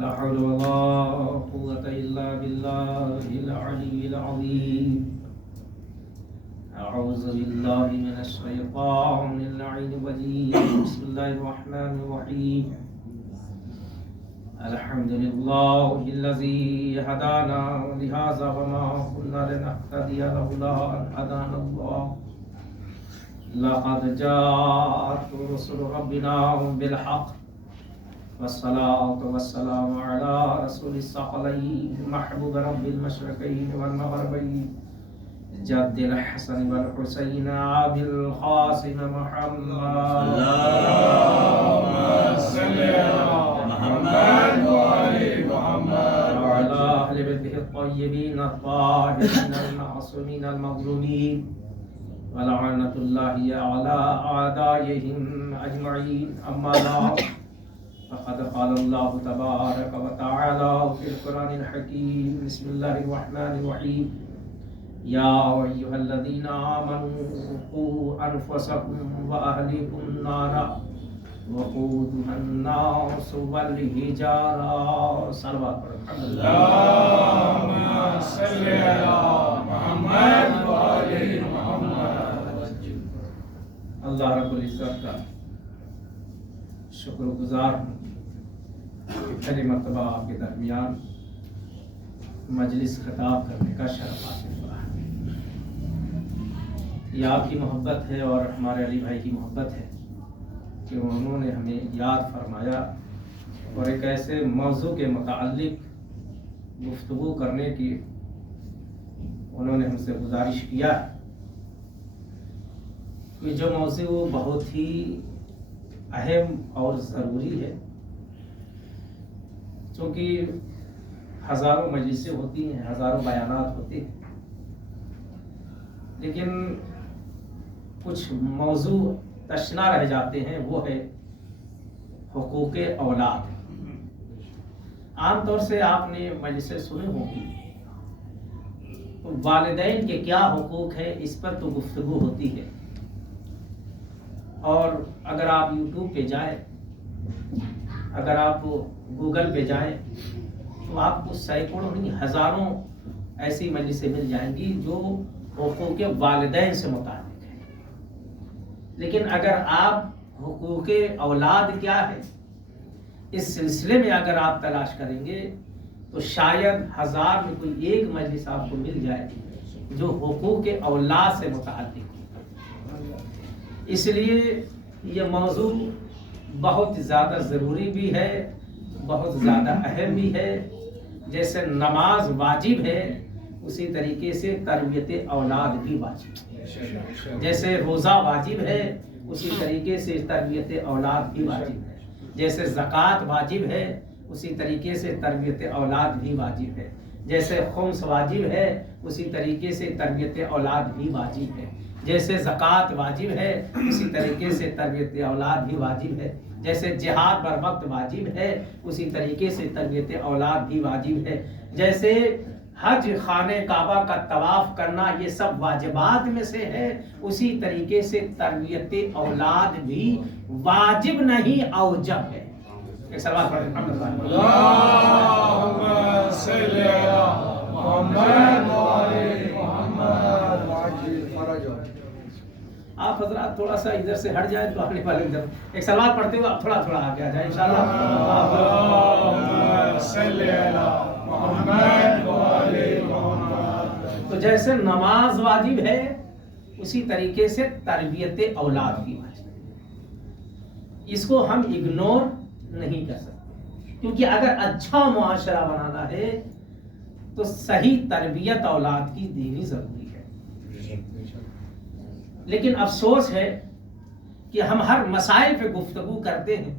لا حول ولا قوة إلا بالله العلي العظيم. أعوذ بالله من الشيطان اللعين الرجيم. بسم الله الرحمن الرحيم. الحمد لله الذي هدانا لهذا وما كنا لنهتدي لولا أن هدانا الله. لقد جاءت رسل ربنا بالحق والصلاة والسلام على رسول الثقلين محبوب رب المشرقين والمغربين جد الحسن والحسين أبي القاسم محمد. اللهم صل على محمد وآل محمد وعلى أهل بيته الطيبين الطاهرين المعصومين المظلومين ولعنة الله على أعدائهم أجمعين. أما بعد فقد قال الله تبارك وتعالى في القرآن الحكيم. بسم الله الرحمن الرحيم. يا أيها الذين آمنوا قوا أنفسكم وأهليكم نارا وقودها الناس والحجارة. صلوات. اللهم صل على محمد وآل محمد. اللہ رب العزت کا شکر گزار ہوں کہ پہلی مرتبہ آپ کے درمیان مجلس خطاب کرنے کا شرف حاصل ہوا ہے. یہ آپ کی محبت ہے اور ہمارے علی بھائی کی محبت ہے کہ انہوں نے ہمیں یاد فرمایا اور ایک ایسے موضوع کے متعلق گفتگو کرنے کی انہوں نے ہم سے گزارش کیا کہ جو موضوع بہت ہی اہم اور ضروری ہے. چونکہ ہزاروں مجلسیں ہوتی ہیں، ہزاروں بیانات ہوتے ہیں، لیکن کچھ موضوع تشنا رہ جاتے ہیں. وہ ہے حقوق اولاد. عام طور سے آپ نے مجلسیں سنی ہوگی تو والدین کے کیا حقوق ہے اس پر تو گفتگو ہوتی ہے. اور اگر آپ یوٹیوب پہ جائیں، اگر آپ گوگل پہ جائیں تو آپ کو سینکڑوں نہیں ہزاروں ایسی مجلسیں مل جائیں گی جو حقوق والدین سے متعلق ہیں. لیکن اگر آپ حقوق اولاد کیا ہے اس سلسلے میں اگر آپ تلاش کریں گے تو شاید ہزار میں کوئی ایک مجلس آپ کو مل جائے جو حقوق اولاد سے متعلق ہے. اس لیے یہ موضوع بہت زیادہ ضروری بھی ہے، بہت زیادہ اہم بھی ہے. جیسے نماز واجب ہے اسی طریقے سے تربیت اولاد بھی واجب ہے. جیسے روزہ واجب ہے اسی طریقے سے تربیت اولاد بھی واجب ہے. جیسے زکوٰۃ واجب ہے اسی طریقے سے تربیت اولاد بھی واجب ہے. جیسے خمس واجب ہے اسی طریقے سے تربیت اولاد بھی واجب ہے. جیسے زکوٰۃ واجب ہے اسی طریقے سے تربیت اولاد بھی واجب ہے. جیسے جہاد بر وقت واجب ہے اسی طریقے سے تربیت اولاد بھی واجب ہے. جیسے حج خانہ کعبہ کا طواف کرنا یہ سب واجبات میں سے ہے، اسی طریقے سے تربیت اولاد بھی واجب نہیں اوجب ہے. ایک سوال پڑھیں. اللهم صل على محمد وآل محمد. آپ حضرات تھوڑا سا ادھر سے ہٹ جائیں تو آنے والے ادھر ایک سلوات پڑھتے ہوئے آپ تھوڑا تھوڑا آگے آ جائیں انشاءاللہ. اللهم صل على محمد وآل محمد. تو جیسے نماز واجب ہے اسی طریقے سے تربیت اولاد بھی واجب ہے. اس کو ہم اگنور نہیں کر سکتے کیونکہ اگر اچھا معاشرہ بنانا ہے تو صحیح تربیت اولاد کی دینی ضروری ہے. لیکن افسوس ہے کہ ہم ہر مسائل پہ گفتگو کرتے ہیں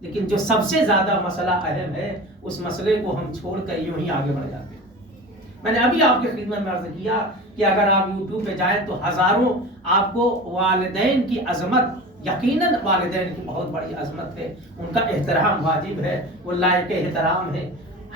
لیکن جو سب سے زیادہ مسئلہ اہم ہے اس مسئلے کو ہم چھوڑ کر یوں ہی آگے بڑھ جاتے ہیں. میں نے ابھی آپ کی خدمت میں عرض کیا کہ اگر آپ یوٹیوب پہ جائیں تو ہزاروں آپ کو والدین کی عظمت، یقیناً والدین کی بہت بڑی عظمت ہے، ان کا احترام واجب ہے، وہ لائق احترام ہے،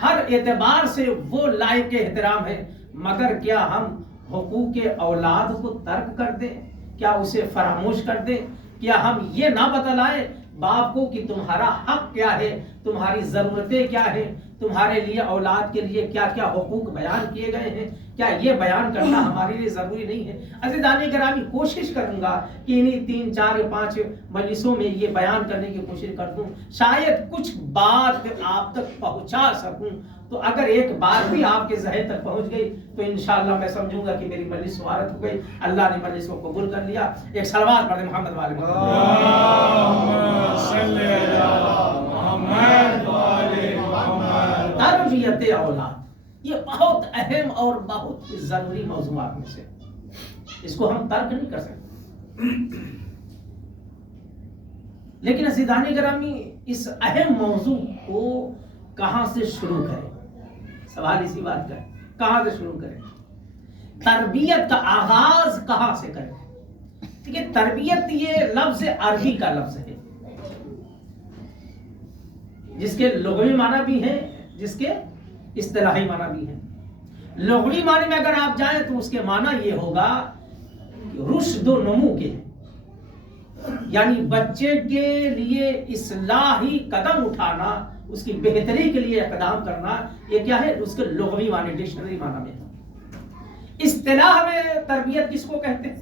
ہر اعتبار سے وہ لائق احترام ہے. مگر کیا ہم حقوق اولاد کو ترک کر دیں؟ کیا اسے فراموش کر دیں؟ کیا ہم یہ نہ بتلائیں باپ کو کہ تمہارا حق کیا ہے، تمہاری ضرورتیں کیا ہیں، تمہارے لیے اولاد کے لیے کیا کیا حقوق بیان کیے گئے ہیں، کیا یہ بیان کرنا ہمارے لیے ضروری نہیں ہے؟ عزیزان گرامی، کوشش کروں گا کہ انہیں 3 4 5 مجلسوں میں یہ بیان کرنے کی کوشش کرتا ہوں، شاید کچھ بات آپ تک پہنچا سکوں۔ تو اگر ایک بات بھی آپ کے ذہن تک پہنچ گئی تو انشاءاللہ میں سمجھوں گا کہ میری مجلس سوارت ہو گئی، اللہ نے مجلس کو قبول کر لیا۔ ایک صلوات پڑھیں محمد والے تربیت اولاد، یہ بہت اہم اور بہت ضروری موضوعات میں سے، اس کو ہم ترک نہیں کر سکتے۔ لیکن عزیزان گرامی، اس اہم موضوع کو کہاں سے شروع کریں؟ سوال اسی بات کا ہے، کہاں سے شروع کریں؟ تربیت کا آغاز کہاں سے کریں؟ دیکھیے، تربیت یہ لفظ عربی کا لفظ ہے، جس کے لغوی معنی بھی ہیں، جس کے اصطلاحی معنی بھی ہیں۔ لغوی معنی میں اگر آپ جائیں تو اس کے معنی یہ ہوگا رشد و نمو کے، یعنی بچے کے لیے اصلاحی قدم اٹھانا، اس کی بہتری کے لیے اقدام کرنا، یہ کیا ہے؟ اس کے لغوی معنی، ڈکشنری معنی میں۔ اصطلاح میں تربیت کس کو کہتے ہیں؟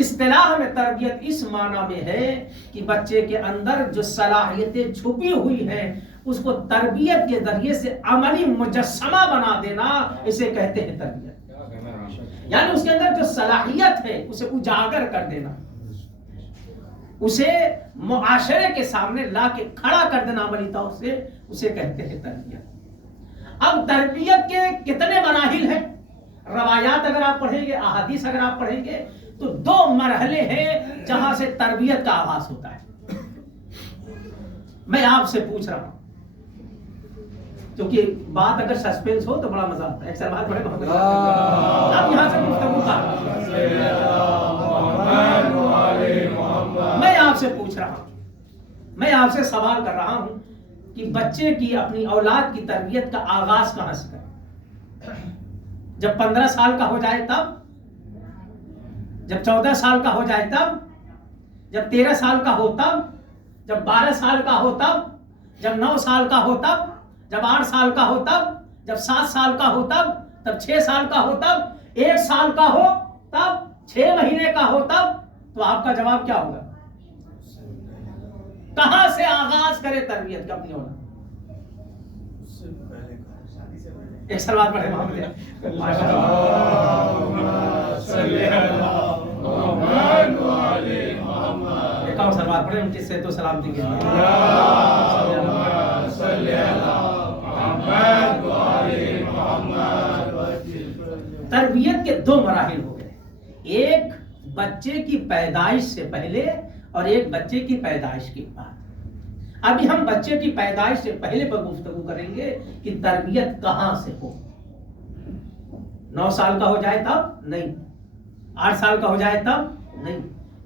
اصطلاح میں تربیت اس معنی میں ہے کہ بچے کے اندر جو صلاحیتیں چھپی ہوئی ہیں اس کو تربیت کے ذریعے سے عملی مجسمہ بنا دینا، اسے کہتے ہیں تربیت۔ یعنی اس کے اندر جو صلاحیت ہے اسے اجاگر کر دینا، اسے معاشرے کے سامنے لا کے کھڑا کر دینا عملی طور سے، اسے کہتے ہیں تربیت۔ اب تربیت کے کتنے مراحل ہیں؟ روایات اگر آپ پڑھیں گے، احادیث اگر آپ پڑھیں گے تو 2 مرحلے ہیں جہاں سے تربیت کا آغاز ہوتا ہے۔ میں آپ سے پوچھ رہا ہوں، کیونکہ بات اگر سسپینس ہو تو بڑا مزہ آتا ہے۔ ایک سوال بڑے محمد اب یہاں سے گفتگو کا میں آپ سے پوچھ رہا ہوں، میں آپ سے سوال کر رہا ہوں کہ بچے کی، اپنی اولاد کی تربیت کا آغاز کہاں سے کریں؟ جب 15 سال کا ہو جائے تب؟ جب 14 سال کا ہو جائے تب؟ جب 13 سال کا ہو تب؟ جب 12 سال کا ہو تب؟ جب 9 سال کا ہو تب؟ جب 8 سال کا ہو تب؟ جب 7 سال کا ہو تب؟ تب 6 سال کا ہو تب؟ 1 سال کا ہو تب؟ 6 مہینے کا ہو تب؟ تو آپ کا جواب کیا ہوگا؟ کہاں سے آغاز کرے تربیت کا اپنی اولاد؟ ایک سلوات پڑھے محمد ایک اور سلوات پڑھے ان کی صحت و سلامتی کے لیے۔ تربیت کے 2 مراحل ہو گئے، ایک بچے کی پیدائش سے پہلے اور ایک بچے کی پیدائش کے بعد۔ ابھی ہم بچے کی پیدائش سے پہلے پر گفتگو کریں گے کہ تربیت کہاں سے ہو۔ 9 سال کا ہو جائے تب نہیں، 8 سال کا ہو جائے تب نہیں،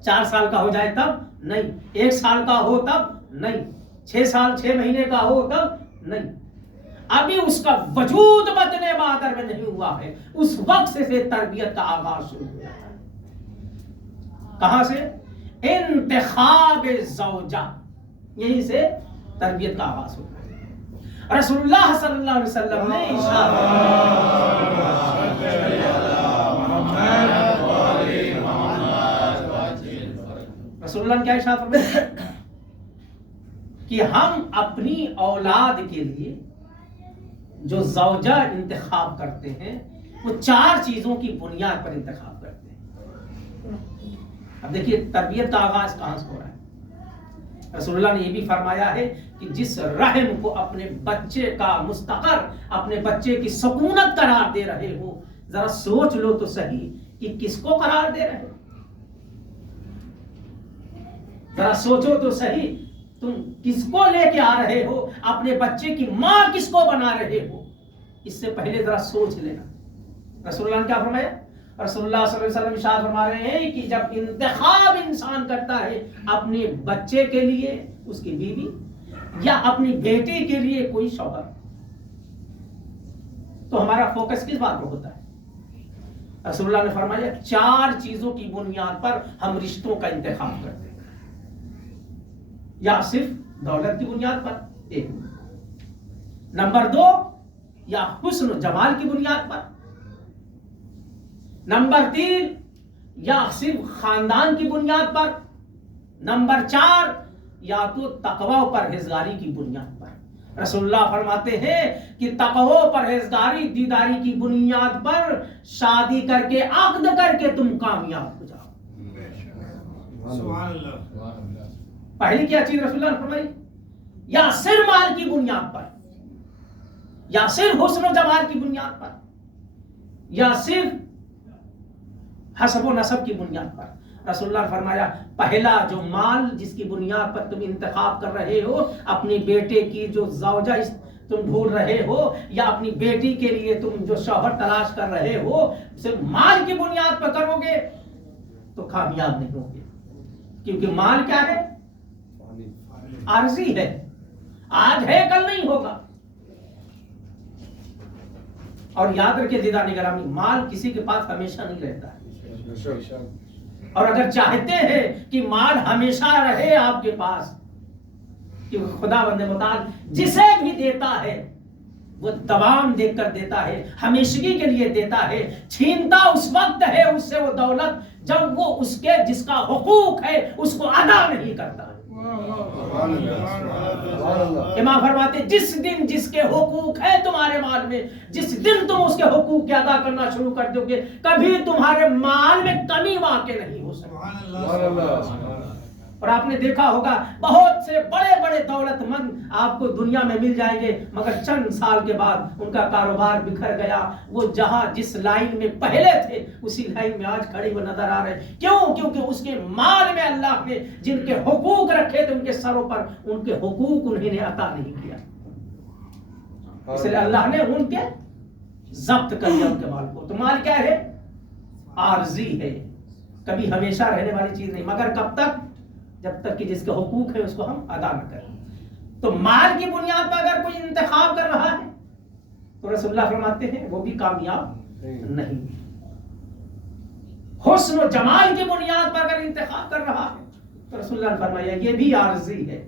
4 سال کا ہو جائے تب نہیں، 1 سال کا ہو تب نہیں، 6 سال 6 مہینے کا ہو تب نہیں۔ ابھی اس کا وجود بطن مادر میں نہیں ہوا ہے، اس وقت سے تربیت کا آغاز شروع ہو جاتا ہے۔ کہاں سے؟ انتخاب زوجہ، یہیں سے تربیت کا آغاز ہوتا ہے۔ رسول اللہ صلی اللہ علیہ وسلم نے رسول اللہ کیا ارشاد فرمایا کہ ہم اپنی اولاد کے لیے جو زوجہ انتخاب کرتے ہیں وہ 4 چیزوں کی بنیاد پر انتخاب کرتے ہیں۔ اب دیکھیے تربیت کا آغاز کہاں سے ہو رہا ہے۔ رسول اللہ نے یہ بھی فرمایا ہے کہ جس رحم کو اپنے بچے کا مستقر، اپنے بچے کی سکونت قرار دے رہے ہو، ذرا سوچ لو تو صحیح کہ کس کو قرار دے رہے ہو۔ ذرا سوچو تو صحیح، تم کس کو لے کے آ رہے ہو، اپنے بچے کی ماں کس کو بنا رہے ہو، اس سے پہلے ذرا سوچ لینا۔ رسول اللہ نے کیا فرمایا؟ رسول اللہ صلی اللہ علیہ وسلم ارشاد فرما رہے ہیں کہ جب انتخاب انسان کرتا ہے اپنے بچے کے لیے اس کی بیوی، یا اپنی بیٹی کے لیے کوئی شوہر، تو ہمارا فوکس کس بات پر ہوتا ہے؟ رسول اللہ نے فرمایا 4 چیزوں کی بنیاد پر ہم رشتوں کا انتخاب کرتے ہیں۔ یا صرف دولت کی بنیاد پر، ایک نمبر 2 یا حسن و جمال کی بنیاد پر، نمبر 3 یا صرف خاندان کی بنیاد پر، نمبر 4 یا تو تقوی و پرہیزگاری کی بنیاد پر۔ رسول اللہ فرماتے ہیں کہ تقوی و پرہیزگاری دیداری کی بنیاد پر شادی کر کے عقد کر کے تم کامیاب ہو جاؤ۔ سبحان اللہ۔ پہلی کیا چیز رسول اللہ نے فرمائی؟ یا صرف مال کی بنیاد پر، یا صرف حسن و جمال کی بنیاد پر، یا صرف حسب و نسب کی بنیاد پر۔ رسول اللہ نے فرمایا پہلا جو مال جس کی بنیاد پر تم انتخاب کر رہے ہو، اپنی بیٹے کی جو زوجہ تم ڈھونڈ رہے ہو، یا اپنی بیٹی کے لیے تم جو شوہر تلاش کر رہے ہو، صرف مال کی بنیاد پر کرو گے تو کامیاب نہیں ہوگے، کیونکہ مال کیا ہے؟ عارضی ہے، آج ہے کل نہیں ہوگا۔ اور یاد رکھیں دیدار نگرامی، مال کسی کے پاس ہمیشہ نہیں رہتا ہے، اور اگر چاہتے ہیں کہ مال ہمیشہ رہے آپ کے پاس، کیونکہ خدا بند متعال جسے بھی دیتا ہے وہ دوام دیکھ کر دیتا ہے، ہمیشگی کے لیے دیتا ہے، چھینتا اس وقت ہے اس سے وہ دولت جب وہ اس کے جس کا حقوق ہے اس کو ادا نہیں کرتا۔ امام فرماتے جس دن جس کے حقوق ہے تمہارے مال میں، جس دن تم اس کے حقوق کی ادا کرنا شروع کر دو گے، کبھی تمہارے مال میں کمی واقع نہیں ہو سکتی۔ اور آپ نے دیکھا ہوگا بہت سے بڑے بڑے دولت مند آپ کو دنیا میں مل جائیں گے، مگر چند سال کے بعد ان کا کاروبار بکھر گیا، وہ جہاں جس لائن میں پہلے تھے اسی لائن میں آج کھڑے ہوئے نظر آ رہے ہیں۔ کیوں؟ کیونکہ اس کے مال میں اللہ نے جن کے حقوق رکھے تھے ان کے سروں پر، ان کے حقوق انہیں نے عطا نہیں کیا، اس لیے اللہ نے ان کے ضبط کر دیا ان کے مال کو۔ تو مال کیا ہے؟ عارضی ہے، کبھی ہمیشہ رہنے والی چیز نہیں، مگر کب تک؟ جب تک کہ جس کے حقوق ہے اس کو ہم ادا نہ کریں۔ تو مال کی بنیاد پر اگر کوئی انتخاب کر رہا ہے تو رسول اللہ فرماتے ہیں وہ بھی کامیاب نہیں۔ حسن و جمال کی بنیاد پر اگر انتخاب کر رہا ہے تو رسول اللہ نے فرمایا یہ بھی عارضی ہے،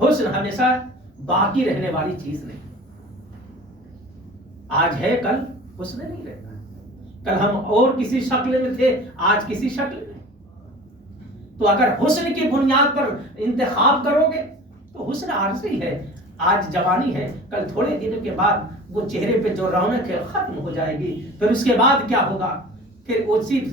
حسن ہمیشہ باقی رہنے والی چیز نہیں، آج ہے کل حسن نہیں رہتا، کل ہم اور کسی شکل میں تھے آج کسی شکل میں۔ تو اگر حسن کی بنیاد پر انتخاب کرو گے تو حسن عارضی ہے، آج جوانی ہے، کل تھوڑے دنوں کے بعد وہ چہرے پہ جو رونق ہے ختم ہو جائے گی، پھر اس کے بعد کیا ہوگا؟ پھر وہ صرف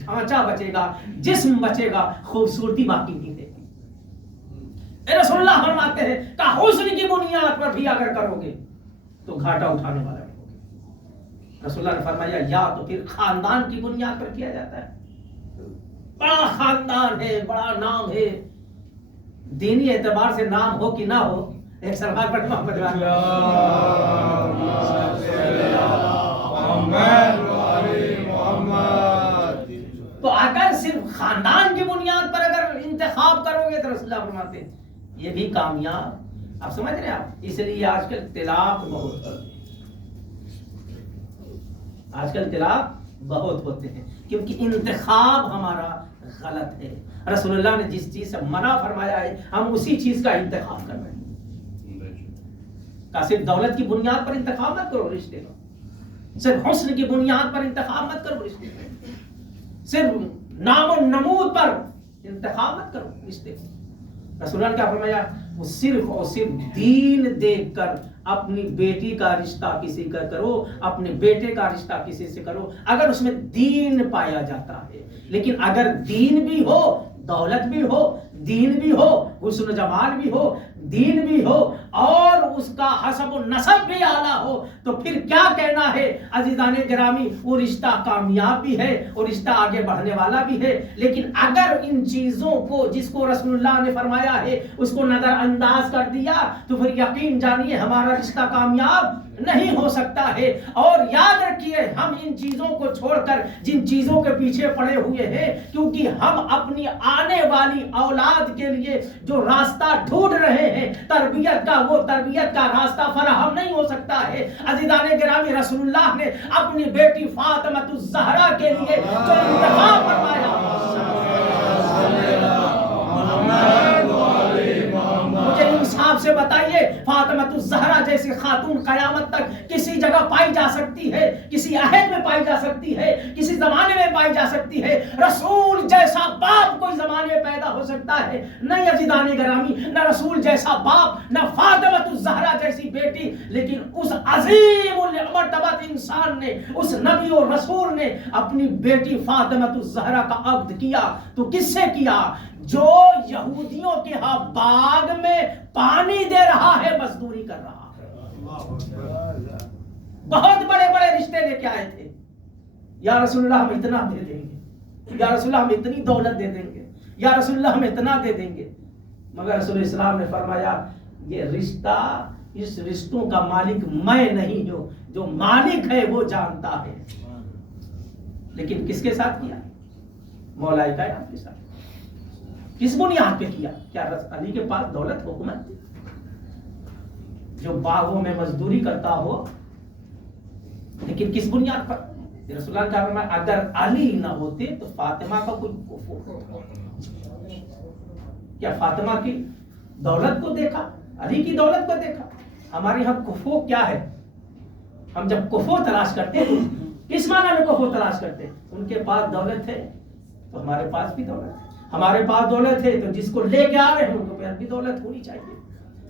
ڈھانچہ بچے گا، جسم بچے گا، خوبصورتی باقی نہیں رہے گی۔ رسول اللہ فرماتے ہیں کہ حسن کی بنیاد پر بھی اگر کرو گے تو گھاٹا اٹھانے والا نہیں ہوگا۔ رسول اللہ نے فرمایا یا تو پھر خاندان کی بنیاد پر کیا جاتا ہے، بڑا خاندان ہے، بڑا نام ہے، دینی اعتبار سے نام ہو کہ نہ ہو، ایک سرکار پر محمد تو اگر صرف خاندان کی بنیاد پر اگر انتخاب کرو گے تو رسول اللہ فرماتے ہیں یہ بھی کامیاب۔ آپ سمجھ رہے ہیں آپ؟ اس لیے آج کل طلاق بہت ہوتے ہیں، آج کل طلاق بہت ہوتے ہیں کیونکہ انتخاب ہمارا غلط ہے۔ رسول اللہ نے جس چیز سے منع فرمایا ہے ہم اسی چیز کا انتخاب کر رہے ہیں۔ صرف دولت کی بنیاد پر انتخاب مت کرو رشتے کا، صرف حسن کی بنیاد پر انتخاب مت کرو رشتے کا، صرف نام و نمود پر انتخاب مت کرو رشتے کا۔ رسول اللہ نے کیا فرمایا؟ وہ صرف اور صرف دین دیکھ کر اپنی بیٹی کا رشتہ کسی کا کرو، اپنے بیٹے کا رشتہ کسی سے کرو اگر اس میں دین پایا جاتا ہے۔ لیکن اگر دین بھی ہو، دولت بھی ہو، دین بھی ہو، حسن و جمال بھی ہو، دین بھی ہو اور اس کا حسب و نسب بھی اعلیٰ ہو تو پھر کیا کہنا ہے عزیزان گرامی، وہ رشتہ کامیاب بھی ہے اور رشتہ آگے بڑھنے والا بھی ہے۔ لیکن اگر ان چیزوں کو جس کو رسول اللہ نے فرمایا ہے اس کو نظر انداز کر دیا تو پھر یقین جانیے ہمارا رشتہ کامیاب نہیں ہو سکتا ہے۔ اور یاد رکھیے ہم ان چیزوں کو چھوڑ کر جن چیزوں کے پیچھے پڑے ہوئے ہیں، کیونکہ ہم اپنی آنے والی اولاد کے لیے جو راستہ ڈھونڈ رہے ہیں تربیت کا، وہ تربیت کا راستہ فراہم نہیں ہو سکتا ہے۔ عزیزان گرامی، رسول اللہ نے اپنی بیٹی فاطمہ الزہرا کے لیے جو انتخاب فرمایا سے بتائیے فاطمہ الزہرا جیسی خاتون قیامت تک کسی جگہ پائی جا سکتی ہے؟ کسی عہد میں پائی جا سکتی ہے؟ کسی زمانے میں پائی جا سکتی ہے؟ رسول جیسا باپ کوئی زمانے میں پیدا ہو سکتا ہے؟ نہ عزیزان گرامی، نہ رسول جیسا باپ، نہ فاطمہ الزہرا جیسی بیٹی، لیکن اس عظیم المرتبہ انسان نے، اس نبی اور رسول نے اپنی بیٹی فاطمہ الزہرا کا عقد کیا تو کس سے کیا؟ جو یہودیوں کے ہاں باغ میں پانی دے رہا ہے، مزدوری کر رہا ہے۔ بہت بڑے بڑے رشتے لے کے آئے تھے، یا رسول اللہ ہم اتنا دے دیں گے، یا رسول اللہ ہم اتنی دولت دے دیں گے، یا رسول اللہ ہم اتنا دے دیں گے، مگر رسول اسلام نے فرمایا یہ رشتہ، اس رشتوں کا مالک میں نہیں ہوں، جو مالک ہے وہ جانتا ہے۔ لیکن کس کے ساتھ کیا؟ مولا کائنات کے ساتھ۔ کس بنیاد پہ کیا؟ کیا علی کے پاس دولت حکومت تھی؟ جو باغوں میں مزدوری کرتا ہو، لیکن کس بنیاد پر؟ رسول اللہ کا فرمان اگر علی نہ ہوتے تو فاطمہ کا کوئی کفو ہوتا؟ کیا فاطمہ کی دولت کو دیکھا؟ علی کی دولت کو دیکھا؟ ہمارے یہاں کفو کیا ہے؟ ہم جب کفو تلاش کرتے ہیں، کس معنی میں کفو تلاش کرتے ہیں؟ ان کے پاس دولت ہے تو ہمارے پاس بھی دولت ہے، ہمارے پاس دولت ہے تو جس کو لے کے آ رہے ہیں ان کو بھی دولت ہونی چاہیے۔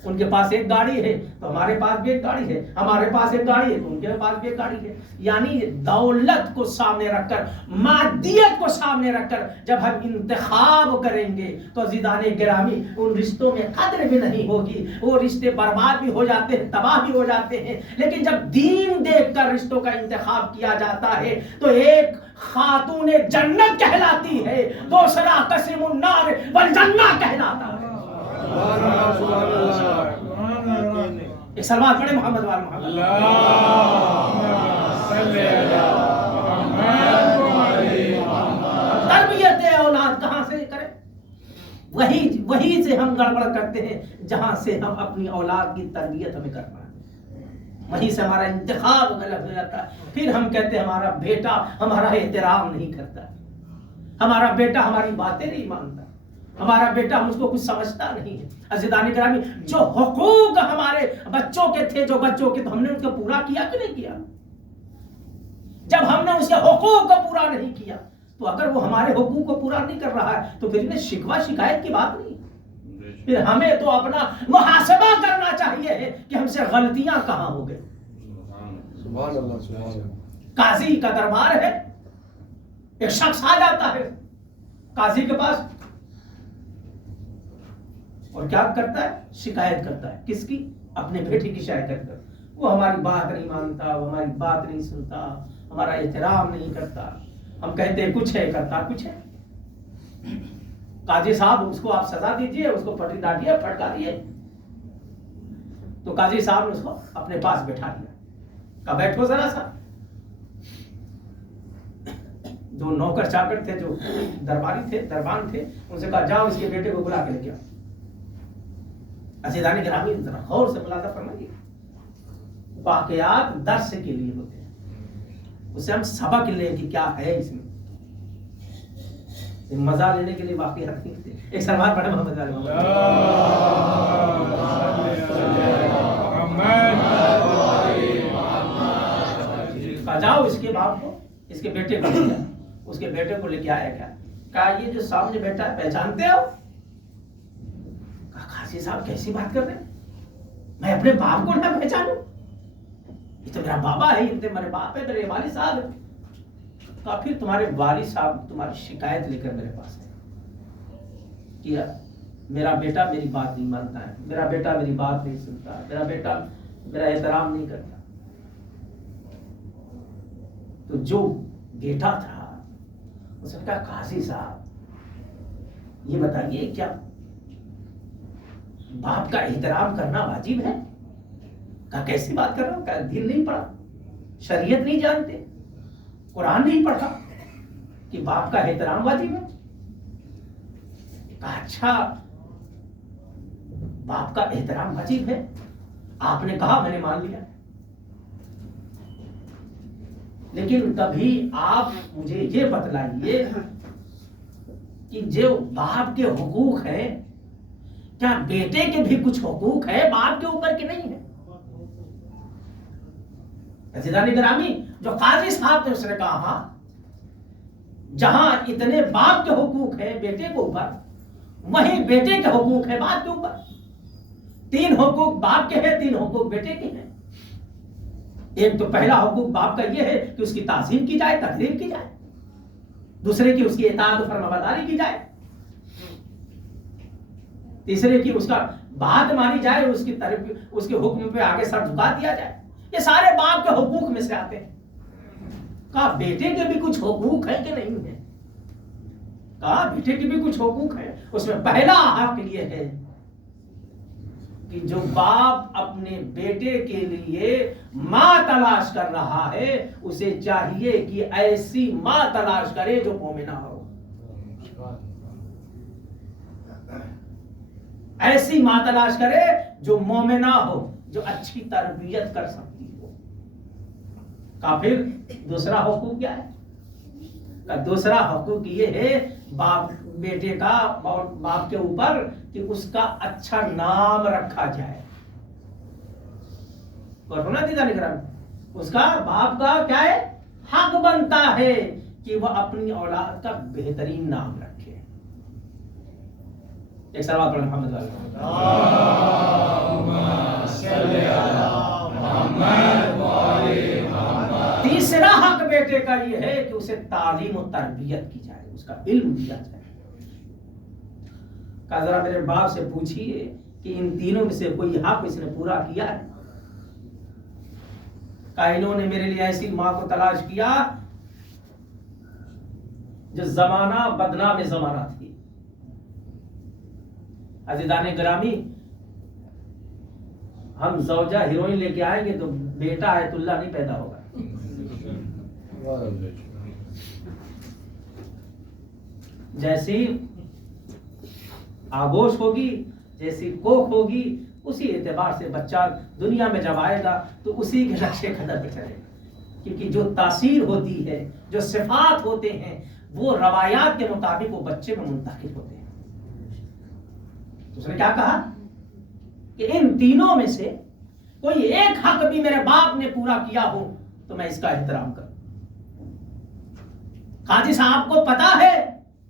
ان کے پاس ایک گاڑی ہے تو ہمارے پاس بھی ایک گاڑی ہے، ہمارے پاس ایک گاڑی ہے تو ان کے پاس بھی ایک گاڑی ہے۔ یعنی دولت کو سامنے رکھ کر، مادیت کو سامنے رکھ کر جب ہم انتخاب کریں گے تو عزیزان گرامی ان رشتوں میں قدر بھی نہیں ہوگی، وہ رشتے برباد بھی ہو جاتے ہیں، تباہ بھی ہو جاتے ہیں۔ لیکن جب دین دیکھ کر رشتوں کا انتخاب کیا جاتا ہے تو ایک خاتون جنت کہلاتی ہے، دوسرا قسم النار والجنہ کہلاتا ہے۔ ایک سلوات پڑھے محمد وال محمد۔ تربیت اولاد کہاں سے کریں؟ وہی سے ہم گڑبڑ کرتے ہیں جہاں سے ہم اپنی اولاد کی تربیت ہمیں کرنا ہے، وہیں سے ہمارا انتخاب غلط ہو جاتا ہے۔ پھر ہم کہتے ہیں ہمارا بیٹا ہمارا احترام نہیں کرتا، ہمارا بیٹا ہماری باتیں نہیں مانتا، ہمارا بیٹا ہم اس کو کچھ سمجھتا نہیں ہے۔ عزیزان گرامی، جو حقوق ہمارے بچوں کے تھے، جو بچوں کے، تو ہم نے ان کو پورا کیا کہ نہیں کیا؟ جب ہم نے اس کے حقوق کو پورا نہیں کیا تو اگر وہ ہمارے حقوق کو پورا نہیں کر رہا ہے تو پھر انہیں شکوہ شکایت کی بات نہیں، پھر ہمیں تو اپنا محاسبہ کرنا چاہیے کہ ہم سے غلطیاں کہاں ہو گئی۔ سبحان اللہ، سبحان اللہ۔ قاضی کا دربار ہے، ایک شخص آ جاتا ہے قاضی کے پاس اور کیا کرتا ہے؟ شکایت کرتا ہے۔ کس کی؟ اپنے بیٹے کی شکایت کرتا ہے۔ وہ ہماری بات نہیں مانتا، وہ ہماری بات نہیں سنتا، ہمارا احترام نہیں کرتا، ہم کہتے ہیں کچھ ہے، کرتا کچھ ہے۔ قاضی صاحب اس کو آپ سزا دیجئے، اس کو پٹی ڈانٹیے، پھٹکا دیے۔ تو قاضی صاحب نے اس کو اپنے پاس بٹھا دیا، کہا بیٹھو ذرا سا۔ جو نوکر چاکر تھے، جو درباری تھے، دربان تھے، ان سے کہا جاؤ اس کے بیٹے کو بلا کے لے کے آؤ۔ عزیزان گرامی ذرا غور سے ملاحظہ فرمائیے، واقعات درس کے لیے ہوتے ہیں، اسے ہم سبق لیں کہ کیا ہے اس میں، مزہ لینے کے لیے واقعات نہیں تھے۔ ایک سلمان پڑھے محمد علی کہا جاؤ اس کے باپ کو، اس کے بیٹے کو لے کے، اس کے بیٹے کو لے کے آیا گیا۔ کہا یہ جو سامنے بیٹا ہے پہچانتے ہو؟ قاضی صاحب کیسی بات کر رہے ہیں، میں اپنے باپ کو نہ پہچانوں؟ یہ تو میرا بابا ہے، یہ تو میرے باپ ہے، میرے والد صاحب ہے۔ کہا پھر تمہارے والد صاحب تمہاری شکایت لے کر میرے پاس ہے کہ میرا بیٹا میری بات نہیں مانتا ہے، میرا بیٹا میری بات نہیں سنتا، میرا بیٹا میرا احترام نہیں کرتا۔ تو جو بیٹا تھا اس نے کہا قاضی صاحب یہ بتائیے کیا باپ کا احترام کرنا واجب ہے؟ کہا کیسی بات کر رہا ہوں؟ کہا دین نہیں پڑھا، شریعت نہیں جانتے، قرآن نہیں پڑھا کہ باپ کا احترام واجب ہے؟ کہا اچھا باپ کا احترام واجب ہے، آپ نے کہا میں نے مان لیا، لیکن کبھی آپ مجھے یہ بتلائیے کہ جو باپ کے حقوق ہیں کیا بیٹے کے بھی کچھ حقوق ہے باپ کے اوپر کہ نہیں ہے؟ عزیزان گرامی، جو قاضی صاحب نے اس نے کہا ہاں، جہاں اتنے باپ کے حقوق ہیں بیٹے کے اوپر، وہیں بیٹے کے حقوق ہیں باپ کے اوپر. 3 حقوق باپ کے ہیں، 3 حقوق بیٹے کے ہیں. ایک تو پہلا حقوق باپ کا یہ ہے کہ اس کی تعظیم کی جائے، تقریر کی جائے. دوسرے کی اس کی اطاعت و فرمانبرداری کی جائے. تیسرے کی اس کا بات مانی جائے، اس کی طرف اس کے حکم پہ آگے سر جھکا دیا جائے. یہ سارے باپ کے حقوق میں سے آتے ہیں. کہا بیٹے کے بھی کچھ حقوق ہیں کہ نہیں ہے؟ کہا بیٹے کے بھی کچھ حقوق ہیں. اس میں پہلا حق یہ ہے کہ جو باپ اپنے بیٹے کے لیے ماں تلاش کر رہا ہے، اسے چاہیے کہ ایسی ماں تلاش کرے جو مومنہ ہو. ایسی ماں تلاش کرے جو مومنہ ہو، جو اچھی تربیت کر سکتی ہو. کا پھر دوسرا حقوق کیا ہے؟ کا دوسرا حقوق یہ ہے باپ بیٹے کا اور باپ کے اوپر کہ اس کا اچھا نام رکھا جائے. اور ہونا دیدہ نگران، اس کا باپ کا کیا ہے؟ حق بنتا ہے کہ وہ اپنی اولاد کا بہترین نام رکھے. ایک سوال پڑھ محمد تیسرا حق بیٹے کا یہ ہے کہ اسے تعلیم و تربیت کی جائے، اس کا علم دیا جائے. کہا ذرا میرے باپ سے پوچھئے کہ ان تینوں میں سے کوئی حق اس نے پورا کیا ہے؟ کہا انہوں نے میرے لیے ایسی ماں کو تلاش کیا جو زمانہ بدنام زمانہ تھی. عزیزان گرامی، ہم زوجہ ہیروئن لے کے آئیں گے تو بیٹا آیت اللہ نہیں پیدا ہوگا. جیسی آگوش ہوگی، جیسی کوکھ ہوگی، اسی اعتبار سے بچہ دنیا میں جب آئے گا تو اسی کے نقشے قدم پہ چلے گا. کیونکہ جو تاثیر ہوتی ہے، جو صفات ہوتے ہیں، وہ روایات کے مطابق وہ بچے میں منتقل ہوتے ہیں. اس نے کیا کہا کہ ان تینوں میں سے کوئی ایک حق بھی میرے باپ نے پورا کیا ہو تو میں اس کا احترام کروں. قاضی صاحب کو پتا ہے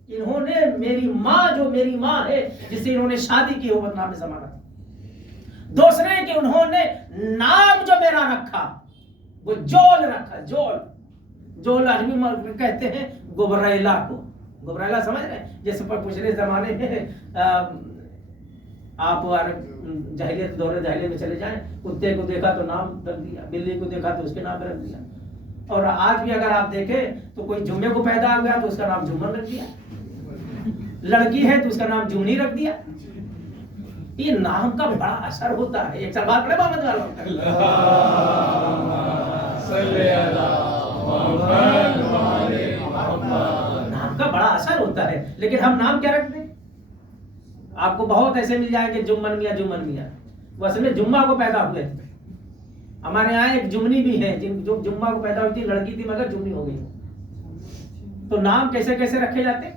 کہ انہوں نے میری ماں، جو میری ماں ہے جس سے انہوں نے شادی کی، وہ بدنام زمانہ. دوسرے کہ انہوں نے نام جو میرا رکھا وہ جول رکھا. جول عربی کہتے ہیں گبریلا کو. گبریلا سمجھ رہے ہیں؟ جیسے پچھلے زمانے میں آپ جاہلیت، دور جاہلیت میں چلے جائیں، کتے کو دیکھا تو نام رکھ دیا، بلی کو دیکھا تو اس کے نام پہ رکھ دیا. اور آج بھی اگر آپ دیکھیں تو کوئی جمعے کو پیدا ہو گیا تو اس کا نام جمعہ رکھ دیا، لڑکی ہے تو اس کا نام جمنی رکھ دیا. یہ نام کا بڑا اثر ہوتا ہے. ایک سال بات کرے محمد نام کا بڑا اثر ہوتا ہے. لیکن ہم نام کیا رکھتے ہیں؟ آپ کو بہت ایسے مل جائے کہ جمن میاں. وہ اصل میں جمعہ کو پیدا ہوئے تھے. ہمارے یہاں ایک جمنی بھی ہے جو جمعہ کو پیدا ہوئی تھی، لڑکی تھی مگر جمنی ہو گئی. تو نام کیسے کیسے رکھے جاتے؟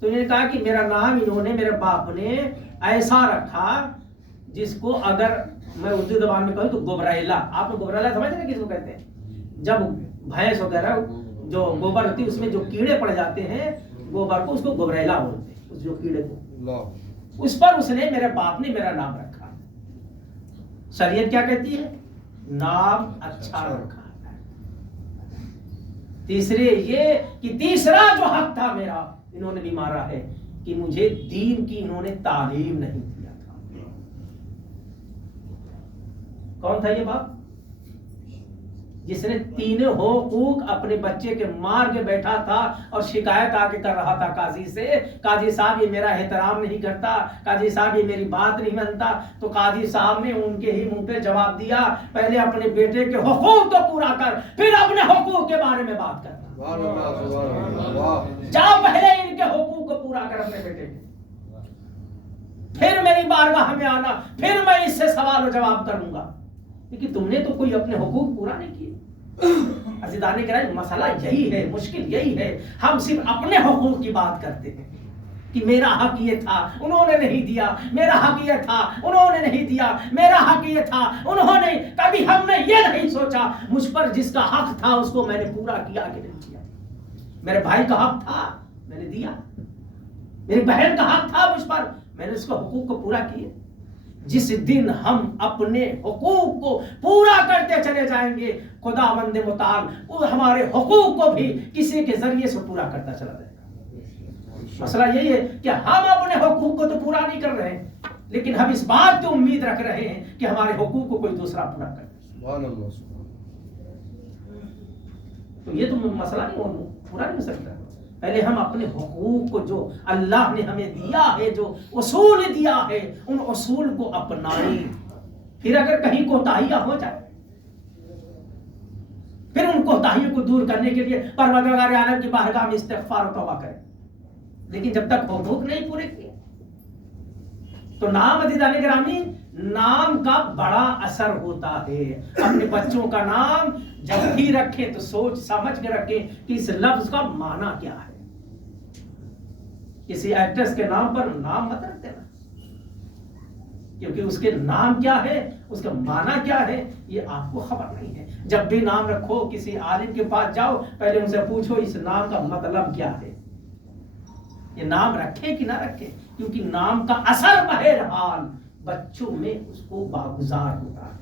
تو انہوں نے کہا کہ میرا نام انہوں نے، میرے باپ نے ایسا رکھا جس کو اگر میں اردو زبان میں کہوں تو گبریلا. آپ نے گبریلا سمجھ رہے ہیں کس کو کہتے ہیں؟ جب بھینس وغیرہ جو گوبر ہوتی ہے اس میں جو کیڑے پڑ جاتے ہیں گوبر کو، اس کو گبریلا بولتے ہیں. اس جو کیڑے کو، اس پر اس نے، میرے باپ نے میرا نام رکھا. شریعت کیا کہتی ہے؟ نام اچھا رکھا. تیسرے یہ کہ تیسرا جو حق تھا میرا انہوں نے بھی مارا ہے کہ مجھے دین کی انہوں نے تعلیم نہیں دیا تھا. کون تھا یہ باپ جس نے تینوں حقوق اپنے بچے کے مار کے بیٹھا تھا اور شکایت آ کے کر رہا تھا قاضی سے؟ قاضی صاحب یہ میرا احترام نہیں کرتا، قاضی صاحب یہ میری بات نہیں مانتا. تو قاضی صاحب نے ان کے ہی منہ پہ جواب دیا، پہلے اپنے بیٹے کے حقوق تو پورا کر، پھر اپنے حقوق کے بارے میں بات کرنا. جاؤ پہلے ان کے حقوق کو پورا کر اپنے بیٹے کے، پھر میری بارگاہ میں آنا، پھر میں اس سے سوال و جواب کروں گا. لیکن تم نے تو کوئی اپنے حقوق پورا نہیں کیے. عزیزان کرام، مسئلہ یہی ہے، مشکل یہی ہے. ہم صرف اپنے حقوق کی بات کرتے ہیں کہ میرا حق یہ تھا انہوں نے نہیں دیا، میرا حق یہ تھا انہوں نے نہیں دیا، میرا حق یہ تھا انہوں نے، کبھی ہم نے یہ نہیں سوچا مجھ پر جس کا حق تھا اس کو میں نے پورا کیا کہ نہیں کیا۔ میرے بھائی کا حق تھا میں نے دیا، میری بہن کا حق تھا مجھ پر میں نے اس کو حقوق کو پورا کیا۔ جس دن ہم اپنے حقوق کو پورا کرتے چلے جائیں گے خداوند متعال وہ ہمارے حقوق کو بھی کسی کے ذریعے سے پورا کرتا چلا جائے گا۔ مسئلہ یہی ہے کہ ہم اپنے حقوق کو تو پورا نہیں کر رہے ہیں، لیکن ہم اس بات کی امید رکھ رہے ہیں کہ ہمارے حقوق کو کوئی دوسرا پورا کرے۔ سبحان اللہ۔ تو یہ تو مسئلہ نہیں پورا نہیں ہو سکتا۔ پہلے ہم اپنے حقوق کو جو اللہ نے ہمیں دیا ہے، جو اصول دیا ہے، ان اصول کو اپنائیں۔ پھر اگر کہیں کوتاہیاں ہو جائے پھر ان کوتاہیوں کو دور کرنے کے لیے پروردگار عالم کی بارگاہ میں استغفار و توبہ کریں۔ لیکن جب تک حقوق نہیں پورے کیے تو نام عزیزان گرامی، نام کا بڑا اثر ہوتا ہے۔ اپنے بچوں کا نام جب بھی رکھیں تو سوچ سمجھ کے رکھیں کہ اس لفظ کا معنی کیا ہے۔ کسی ایکٹرس کے نام پر نام مت رکھ دینا، کیونکہ اس کے نام کیا ہے، اس کا معنی کیا ہے، یہ آپ کو خبر نہیں ہے۔ جب بھی نام رکھو کسی عالم کے پاس جاؤ، پہلے ان سے پوچھو اس نام کا مطلب کیا ہے، یہ نام رکھے کہ نہ رکھے، کیونکہ نام کا اثر بہرحال بچوں میں اس کو باگزار ہوتا ہے۔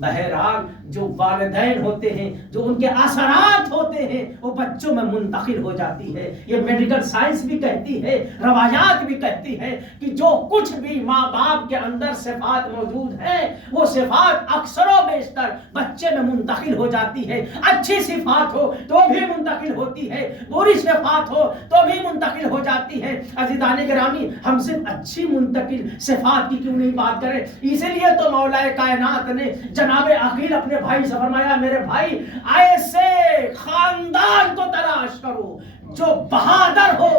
بہرحال جو والدین ہوتے ہیں، جو ان کے اثرات ہوتے ہیں، وہ بچوں میں منتقل ہو جاتی ہے۔ یہ میڈیکل سائنس بھی کہتی ہے، روایات بھی کہتی ہے کہ جو کچھ بھی ماں باپ کے اندر صفات موجود ہیں وہ صفات اکثر و بیشتر بچے میں منتقل ہو جاتی ہے۔ اچھی صفات ہو تو بھی منتقل ہوتی ہے، بری صفات ہو تو بھی منتقل ہو جاتی ہے۔ عزیزان گرامی، ہم صرف اچھی منتقل صفات کی کیوں نہیں بات کریں؟ اسی لیے تو مولا کائنات نے جناب عقیل اپنے بھائی سے فرمایا، میرے بھائی ایسے خاندان کو تلاش کرو جو بہادر ہو،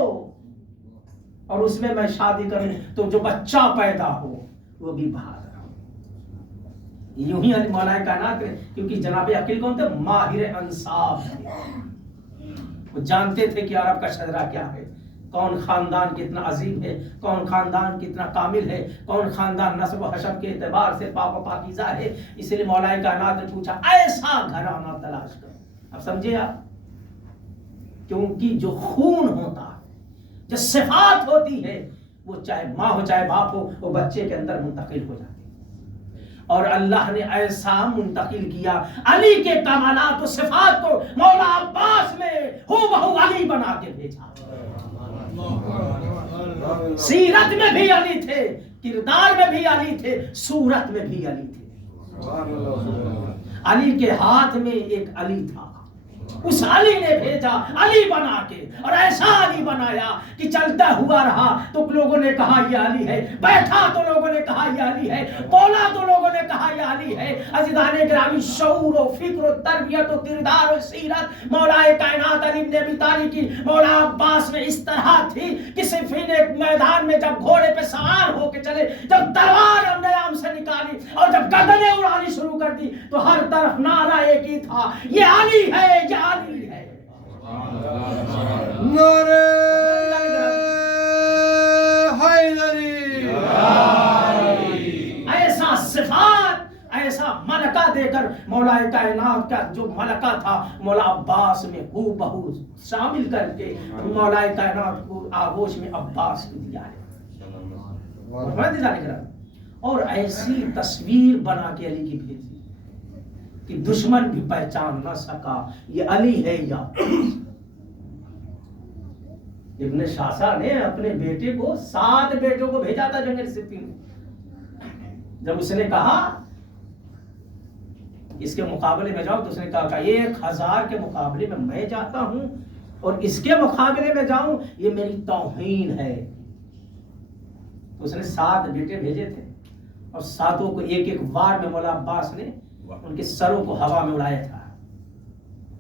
اور اس میں شادی کروں تو جو بچہ پیدا ہو وہ بھی بہادر ہو۔ یوں ہی مولا کائنات، کیونکہ جناب عقیل کون تھے؟ ماہر انصاف تھے۔ وہ جانتے تھے کہ عرب کا شجرہ کیا ہے، کون خاندان کتنا عظیم ہے، کون خاندان کتنا کامل ہے، کون خاندان نسب و حسب کے اعتبار سے پاک و پاکیزہ ہے۔ اس لیے مولا کائنات نے پوچھا ایسا گھرانہ تلاش کرو۔ اب سمجھے آپ، کیونکہ جو خون ہوتا ہے، جو صفات ہوتی ہے، وہ چاہے ماں ہو چاہے باپ ہو، وہ بچے کے اندر منتقل ہو جاتی ہے۔ اور اللہ نے ایسا منتقل کیا، علی کے کمالات و صفات کو مولا عباس میں ہو بہو علی بنا کے بھیجا۔ سیرت میں بھی علی تھے، کردار میں بھی علی تھے، صورت میں بھی علی تھے۔ علی کے ہاتھ میں ایک علی تھا، اس علی نے بھیجا علی بنا کے، اور ایسا علی بنایا کہ چلتا ہوا رہا تو لوگوں نے کہا یہ علی ہے، بیٹھا تو لوگوں نے کہا یہ علی ہے، بولا تو لوگوں نے کہا یہ علی ہے۔ عزیزان گرامی، شعور و فکر و تربیت و کردار و سیرت مولا کائنات علی بن ابی طالب کی مولا عباس میں اس طرح تھی کہ صفین میدان میں جب گھوڑے پہ سوار ہو کے چلے، جب تلوار اپنے عام سے نکالی اور جب گردنیں اڑانی شروع کر دی تو ہر طرف نعرہ ایک ہی تھا، یہ علی ہے، یہ علی ہے۔ نعرہ حیدری۔ ایسا صفات، ایسا ملکہ دے کر مولا کائنات کا جو ملکہ تھا مولا عباس میں ہو بہو شامل کر کے مولا کائنات کو آغوش میں عباس کو دیا ہے۔ اور ایسی تصویر بنا کے علی کی بھیجی کہ دشمن بھی پہچان نہ سکا یہ علی ہے یا ابن شاسا نے اپنے بیٹے کو 7 بیٹوں کو بھیجا تھا جنگ صفین میں۔ جب اس نے کہا اس کے مقابلے میں جاؤ تو اس نے کہا کہ 1000 کے مقابلے میں میں جاتا ہوں اور اس کے مقابلے میں جاؤں یہ میری توہین ہے۔ تو اس نے 7 بیٹے بھیجے تھے اور 7 کو ایک ایک وار میں مولا عباس نے ان کے سروں کو ہوا میں اڑایا تھا،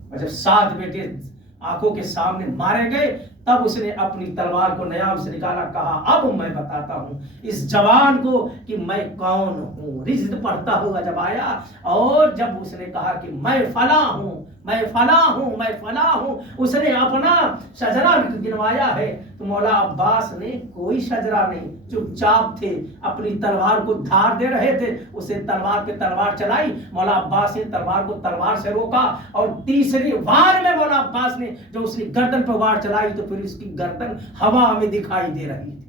اور جب 7 بیٹے آنکھوں کے سامنے مارے گئے تب اس نے اپنی تلوار کو نیام سے نکالا، کہا اب میں بتاتا ہوں اس جوان کو کہ میں کون ہوں۔ رزق پڑھتا ہوا جب آیا اور جب اس نے کہا کہ میں فلاں ہوں میں فلاں ہوں، میں فلاں ہوں، اس نے اپنا شجرا گنوایا ہے۔ تو مولا عباس نے کوئی شجرا نہیں، چپ چاپ تھے، اپنی تلوار کو دھار دے رہے تھے، اسے تلوار پہ تلوار چلائی، مولا عباس نے تلوار کو تلوار سے روکا، اور تیسری وار میں مولا عباس نے جو اس کی گردن پہ وار چلائی تو پھر اس کی گردن ہوا میں دکھائی دے رہی تھی۔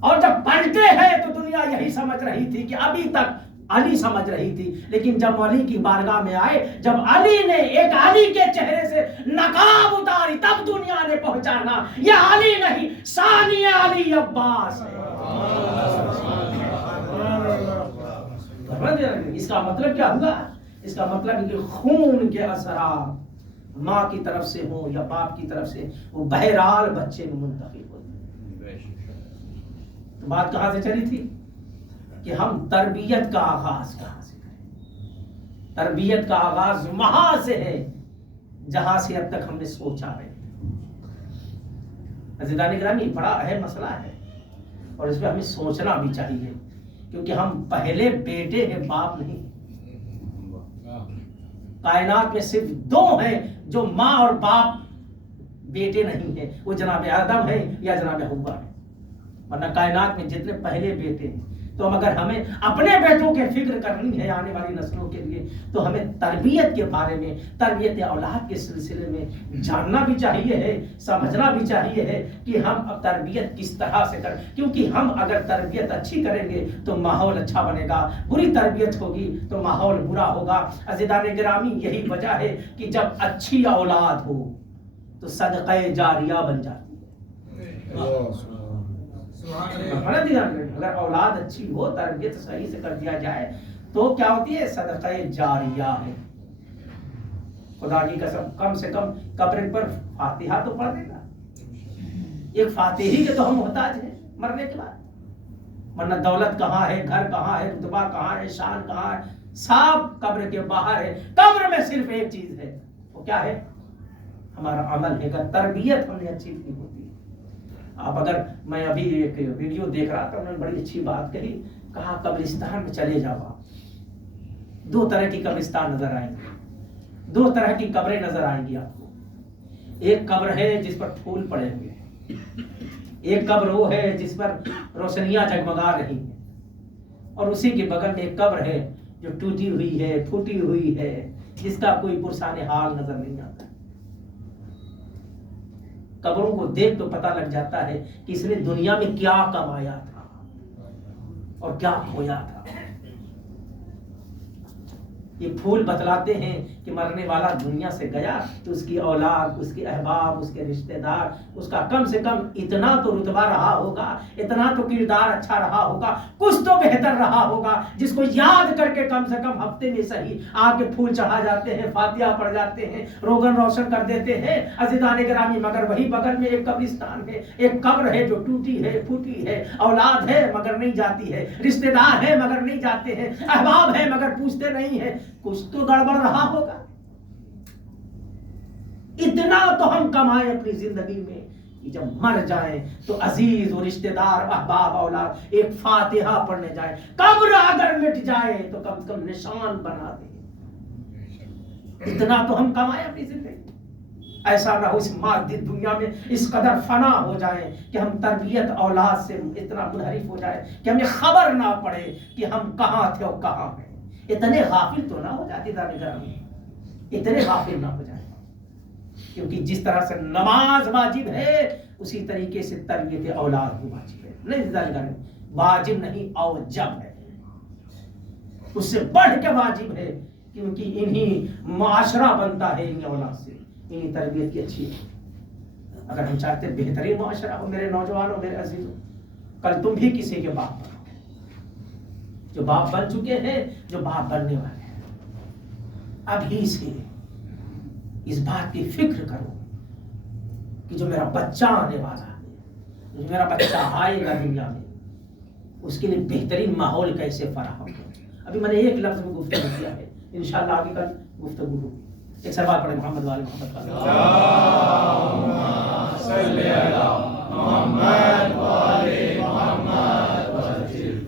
اور جب پلٹے ہیں تو دنیا یہی سمجھ رہی تھی کہ ابھی تک علی سمجھ رہی تھی، لیکن جب علی کی بارگاہ میں آئے، جب علی نے ایک علی کے چہرے سے نقاب اتاری، تب دنیا نے پہچانا یہ علی نہیں، ثانی علی عباس ہے۔ اس کا مطلب کیا ہوا؟ اس کا مطلب کہ خون کے اثرات ماں کی طرف سے ہوں یا باپ کی طرف سے، وہ بہرحال بچے میں منتقل ہوتے ہیں۔ بات کہاں سے چلی تھی کہ ہم تربیت کا آغاز کہاں سے کریں؟ تربیت کا آغاز وہاں سے ہے جہاں سے اب تک ہم نے سوچا ہے۔ عزیزان گرامی، بڑا اہم مسئلہ ہے اور اس پہ ہمیں سوچنا بھی چاہیے، کیونکہ ہم پہلے بیٹے ہیں، باپ نہیں۔ کائنات میں صرف دو ہیں جو ماں اور باپ بیٹے نہیں ہیں، وہ جناب آدم ہے یا جناب حوا ہے، ورنہ کائنات میں جتنے پہلے بیٹے ہیں۔ تو اگر ہمیں اپنے بیٹوں کی فکر کرنی ہے آنے والی نسلوں کے لیے، تو ہمیں تربیت کے بارے میں، تربیت اولاد کے سلسلے میں جاننا بھی چاہیے ہے، سمجھنا بھی چاہیے ہے کہ ہم اب تربیت کس طرح سے کریں، کیونکہ ہم اگر تربیت اچھی کریں گے تو ماحول اچھا بنے گا، بری تربیت ہوگی تو ماحول برا ہوگا۔ عزیزان گرامی، یہی وجہ ہے کہ جب اچھی اولاد ہو تو صدقہ جاریہ بن جاتی ہے۔ اگر اولاد اچھی ہو، تربیت صحیح سے کر دیا جائے تو کیا ہوتی ہے؟ صدقہ جاریہ ہے۔ خدا کی قسم، کم سے کم قبر پر فاتحہ تو پڑھ دینا، ایک فاتحی کے تو ہم محتاج ہیں مرنے کے بعد، ورنہ دولت کہاں ہے، گھر کہاں ہے، رتبہ کہاں ہے، شان کہاں ہے، سب قبر کے باہر ہے۔ قبر میں صرف ایک چیز ہے، وہ کیا ہے؟ ہمارا عمل ہے۔ اگر تربیت ہم نے اچھی کی ہوتی، اب اگر میں ابھی ایک ویڈیو دیکھ رہا تھا، انہوں نے بڑی اچھی بات کہی، کہا قبرستان میں چلے جاؤ آپ، دو طرح کی قبرستان نظر آئیں گے، دو طرح کی قبریں نظر آئیں گی آپ کو۔ ایک قبر ہے جس پر پھول پڑے ہوئے ہیں، ایک قبر وہ ہے جس پر روشنیاں جگمگا رہی ہیں، اور اسی کے بغل میں ایک قبر ہے جو ٹوٹی ہوئی ہے، پھوٹی ہوئی ہے، جس کا کوئی پرسان حال نظر نہیں آتا۔ قبروں کو دیکھ تو پتہ لگ جاتا ہے کہ اس نے دنیا میں کیا کمایا تھا اور کیا کھویا تھا۔ یہ پھول بتلاتے ہیں کہ مرنے والا دنیا سے گیا تو اس کی اولاد، اس کے احباب، اس کے رشتہ دار، اس کا کم سے کم اتنا تو رتبہ رہا ہوگا، اتنا تو کردار اچھا رہا ہوگا، کچھ تو بہتر رہا ہوگا، جس کو یاد کر کے کم سے کم ہفتے میں صحیح آ کے پھول چڑھا جاتے ہیں، فاتحہ پڑھ جاتے ہیں، روغن روشن کر دیتے ہیں۔ عزیزان گرامی، مگر وہی بغل میں ایک قبرستان ہے، ایک قبر ہے جو ٹوٹی ہے، پھوٹی ہے، اولاد ہے مگر نہیں جاتی ہے، رشتہ دار ہے مگر نہیں جاتے ہیں، احباب ہے مگر پوچھتے نہیں ہیں، کچھ تو گڑبڑ رہا ہوگا۔ اتنا تو ہم کمائیں اپنی زندگی میں کہ جب مر جائیں تو عزیز و رشتہ دار، احباب، اولاد ایک فاتحہ پڑھنے جائیں، قبر اگر مٹ جائے تو کم سے کم نشان بنا دیں۔ اتنا تو ہم کمائیں اپنی زندگی، ایسا نہ ہو اس مادی دنیا میں اس قدر فنا ہو جائے کہ ہم تربیت اولاد سے اتنا منحرف ہو جائے کہ ہمیں خبر نہ پڑے کہ ہم کہاں تھے اور کہاں ہیں۔ اتنے غافل تو نہ ہو جاتے دانشگرامی، اتنے غافل نہ ہو جائے، کیونکہ جس طرح سے نماز واجب ہے اسی طریقے سے تربیت اولاد بھی واجب ہے۔ نہیں دانشگرامی، واجب نہیں اوجب ہے، اس سے بڑھ کے واجب ہے، کیونکہ انہی معاشرہ بنتا ہے انہی اولاد سے، انہی تربیت کی اچھی ہے۔ اگر ہم چاہتے بہترین معاشرہ ہو، میرے نوجوانوں، میرے عزیزوں، کل تم بھی کسی کے باپ بنو، جو باپ بن چکے ہیں، جو باپ بننے والے ہیں، ابھی سے اس بات کی فکر کرو کہ جو میرا بچہ آنے والا ہے، جو میرا بچہ آئے گا دنیا میں، اس کے لیے بہترین ماحول کیسے فراہم کریں۔ ابھی میں نے ایک لفظ میں گفتگو کیا ہے، انشاءاللہ آگے کل گفتگو ہوگی۔ ایک سوال پڑھے محمد والے محمد کا اللہم صلی علی محمد والے محمد وسلم۔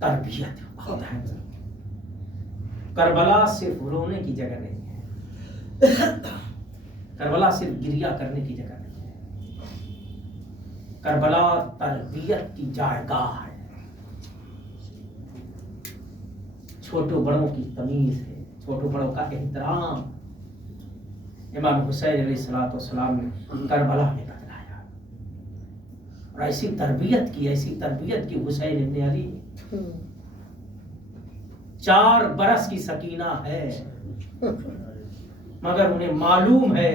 تربیت بہت اہم ہے۔ کربلا صرف رونے کی جگہ نہیں ہے، کربلا صرف گریہ کرنے کی جگہ نہیں ہے، کربلا تربیت کی جائیگاہ ہے، چھوٹوں بڑوں کی تمیز ہے، چھوٹوں بڑوں کا احترام امام حسین علیہ السلام نے کربلا میں بتلایا، اور ایسی تربیت کی حسین ابن علی 4 برس کی سکینہ ہے، مگر انہیں معلوم ہے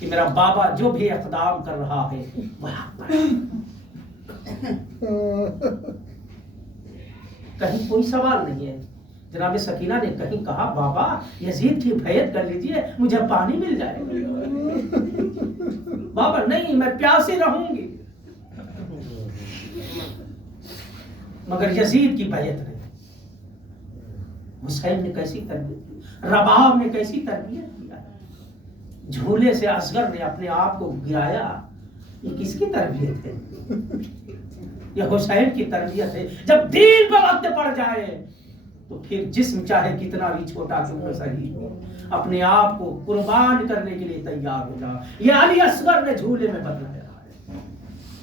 کہ میرا بابا جو بھی اقدام کر رہا ہے وہ حق پر ہے۔ کہیں کوئی سوال نہیں ہے، جناب سکینہ نے کہیں کہا بابا یزید کی بیعت کر لیجئے مجھے پانی مل جائے گا، بابا نہیں میں پیاسی رہوں گی، مگر یزید کی بیعت نہیں۔ حسین نے کیسی تربیت کی، رباب نے کیسی تربیت کیا، جھولے سے اصغر نے اپنے آپ کو گرایا، یہ کس کی تربیت ہے؟ یہ حسین کی تربیت ہے۔ جب دین پر وقت پڑ جائے تو پھر جسم چاہے کتنا بھی چھوٹا کیوں نہ صحیح ہو، اپنے آپ کو قربان کرنے کے لیے تیار ہو جا۔ یہ علی اصغر نے جھولے میں بتلایا ہے،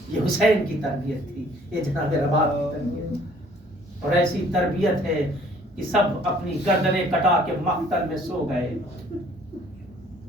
یہ حسین کی تربیت تھی، یہ جناب رباب کی تربیت، اور ایسی تربیت ہے کہ سب اپنی گردنیں کٹا کے مقتل میں سو گئے،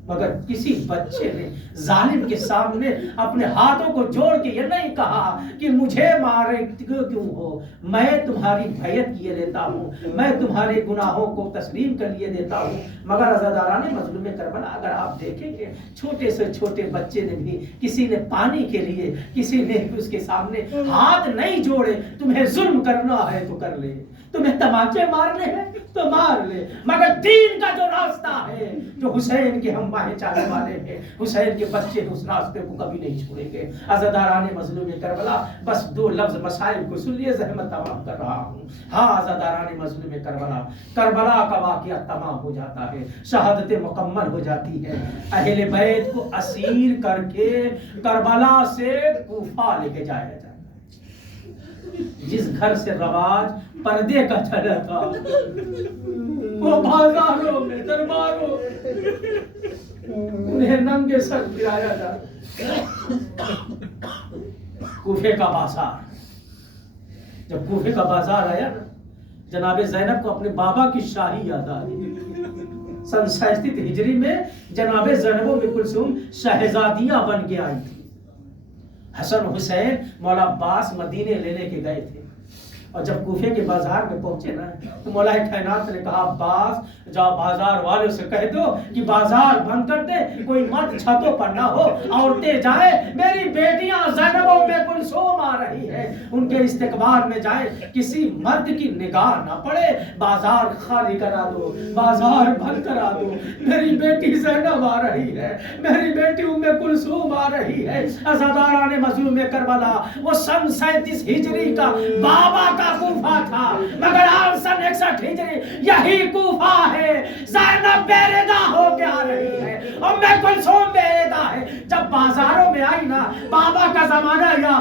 مگر کسی بچے نے ظالم کے سامنے اپنے ہاتھوں کو جوڑ کے یہ نہیں کہا کہ مجھے مارے کیوں ہو، میں تمہاری بیعت کیے لیتا ہوں، میں تمہارے گناہوں کو تسلیم کر لیے دیتا ہوں۔ مگر عزاداران مظلوم کربلا اگر آپ دیکھیں کہ چھوٹے سے چھوٹے بچے نے بھی کسی نے پانی کے لیے کسی نے اس کے سامنے ہاتھ نہیں جوڑے، تمہیں ظلم کرنا ہے تو کر لے، تمہیں تماچے مارنے ہیں تو مار لے، مگر دین کا جو راستہ ہے جو حسین کے ہم باہیں چاہنے والے ہیں، حسین کے بچے اس راستے کو کبھی نہیں چھوڑیں گے۔ عزاداران مظلوم کربلا بس 2 لفظ مسائل کو سن لیے، زحمت تمام کر رہا ہوں۔ ہاں عزاداران مظلوم کربلا، کربلا کا واقعہ تمام ہو جاتا ہے، شہادت مکمل ہو جاتی ہے، اہل بیت کو اسیر کر کے کربلا سے کوفہ لے کے جایا جاتا ہے۔ جس گھر سے رواج پردے کا چلا تھا وہ بازاروں میں درباروں انہیں ننگے سر گرایا جاتا۔ کوفے کا بازار، جب کوفے کا بازار آیا نا، جناب زینب کو اپنے بابا کی شاہی یاد آ گئی۔ سن 67 ہجری میں جناب زینب ام کلثوم شہزادیاں بن کے آئی تھی۔ حسن حسین مولا عباس مدینے لینے کے گئے تھے، اور جب کوفے کے بازار میں پہنچے نا تو مولا کائنات نے کہا عباس جاؤ بازار والوں سے کہہ دو کہ بازار بند کر دے، کوئی مرد چھتوں پر نہ ہو، عورتیں جائیں، میری بیٹیاں زینب ام کلثوم آ رہی ہے، ان کے استقبال میں جائیں، کسی مرد کی نگاہ نہ پڑے، بازار خالی کرا دو، بازار بند کرا دو، میری بیٹی زینب آ رہی ہے، میری بیٹی ام کلثوم آ رہی ہے۔ عزاداران مظلوم کربلا، وہ سن 37 ہجری کا بابا کا کوفہ تھا، مگر آج سن 61 ہجری یہی کوفہ ہے۔ زینب بیردہ ہو کے آ رہی ہے، ام کلثوم بیردہ ہے۔ جب بازاروں میں آئی نا، بابا کا زمانہ یا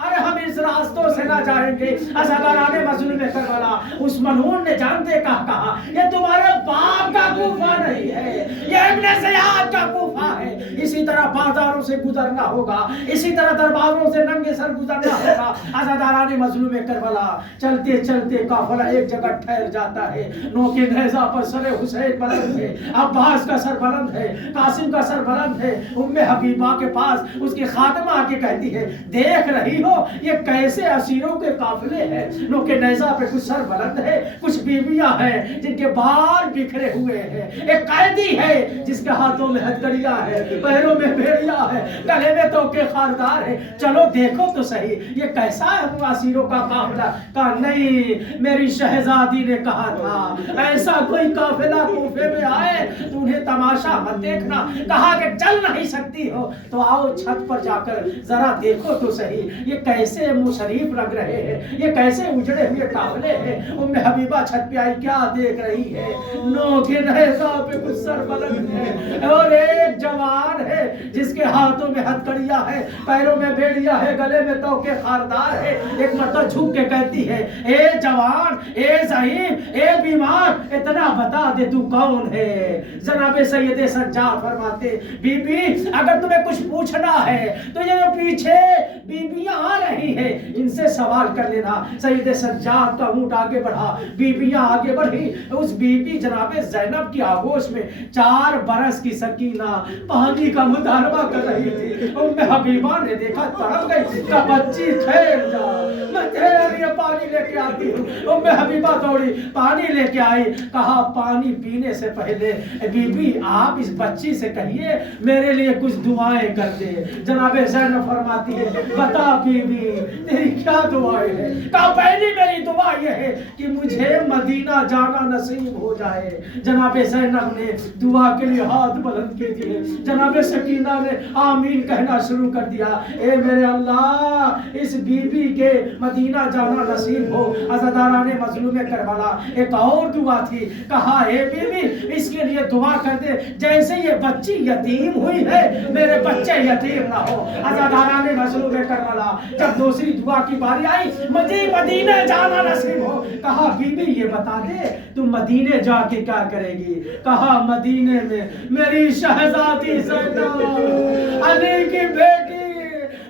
ارے ہم اس راستوں سے نہ جائیں گے۔ عزاداران مظلوم کربلا، اس ملعون نے جانتے کہا یہ تمہارے باپ کا کوفہ نہیں ہے، یہ ابن زیاد کا کوفہ ہے۔ اسی طرح بازاروں سے گزرنا ہوگا، اسی طرح درباروں سے ننگے سر گزرنا ہوگا۔ عزاداران مظلوم کربلا، چلتے چلتے قافلہ ایک جگہ ٹھہر جاتا ہے، نو کے نیزہ پر سر حسین بلند ہے، عباس کا سر بلند ہے، قاسم کا سر بلند ہے۔ ام حبیبہ کے پاس اس کی خاتمہ آ کے کہتی ہے دیکھ رہی ہو یہ کیسے اسیروں کے قافلے ہیں، نو کے نیزہ پہ کچھ سر بلند ہے، کچھ بیویاں ہیں جن کے بال بکھرے ہوئے ہیں، ایک قیدی ہے جس کے ہاتھوں میں ہتھکڑیاں ہے، پیروں میں بھیڑیاں ہے، گلے میں توکے خاردار ہے، چلو دیکھو تو صحیح یہ کیسا ہے وہ اسیروں کا قافلہ۔ کہا نہیں، میری شہزادی نے کہا تھا ایسا کوئی قافلہ کوفے میں آئے تو انہیں تماشا مت دیکھنا، کہا کہ چل نہیں سکتی ہو تو آؤ چھت پر جا کر ذرا دیکھو تو صحیح یہ کیسے مشریف لگ رہے ہیں، یہ کیسے اجڑے ہوئے قافلے ہیں۔ ام حبیبہ چھت چھت پہ آئی کیا دیکھ رہی ہے؟ نو کے نیزہ پہ کچھ سر بلند ہے اور ایک جوان ہے جس کے ہاتھوں میں ہتھکڑیاں ہے، پیروں میں بیڑیاں ہے، گلے میں توکے خاردار ہے۔ ایک مرتبہ جھک کے کہتی ہے اے جوان، اے زعیم، اے بیمار، اتنا بتا دے تو کون ہے؟ جناب سید سجاد فرماتے بی بی اگر تمہیں کچھ پوچھنا ہے تو یہ جو پیچھے بیبیاں آ رہی ہیں ان سے سوال کر لینا۔ سید سجاد کا اونٹ آگے بڑھا، بیبیاں آگے بڑھی، اس بی بی جناب زینب کی آغوش میں 4 برس کی سکینہ پانی کا مطالبہ کر رہی تھی۔ ام حبیبہ نے دیکھا تڑپ گئی کہ بچی ٹھہر جا، میں تیرے لیے پانی لے کے آتی ہوں۔ ام حبیبہ دوڑی پانی لے کے آئی، کہا پانی پینے سے پہلے بی بی آپ اس بچی سے کہیے میرے لیے کچھ دعائیں کر دے۔ جناب زینب فرماتی ہے بتا بی بی تیری کیا دعائیں ہیں؟ کہا پہلی میری دعا یہ ہے کہ مجھے مدینہ جانا نصیب ہو جائے۔ جناب زینب نے دعا کے لیے ہاتھ بلند کی دیے، جناب سکینہ نے آمین کہنا شروع کر دیا، اے میرے اللہ اس بی بی کے مدینہ جانا نصیب ہو۔ عزاداران مظلوم کربلا ایک اور دعا تھی، کہا اے بی بی اس کے لیے دعا کر دے جیسے یہ بچی یتیم ہوئی ہے میرے بچے یتیم نہ ہو۔ عزاداران مظلوم کربلا جب دوسری دعا کی باری آئی مجھے مدینہ جانا نصیب ہو، کہا بی بی یہ بتا دے تم مدینے جا کے کیا کرے گی؟ کہا مدینے میں میری شہزادی زینب، علی کی بیٹی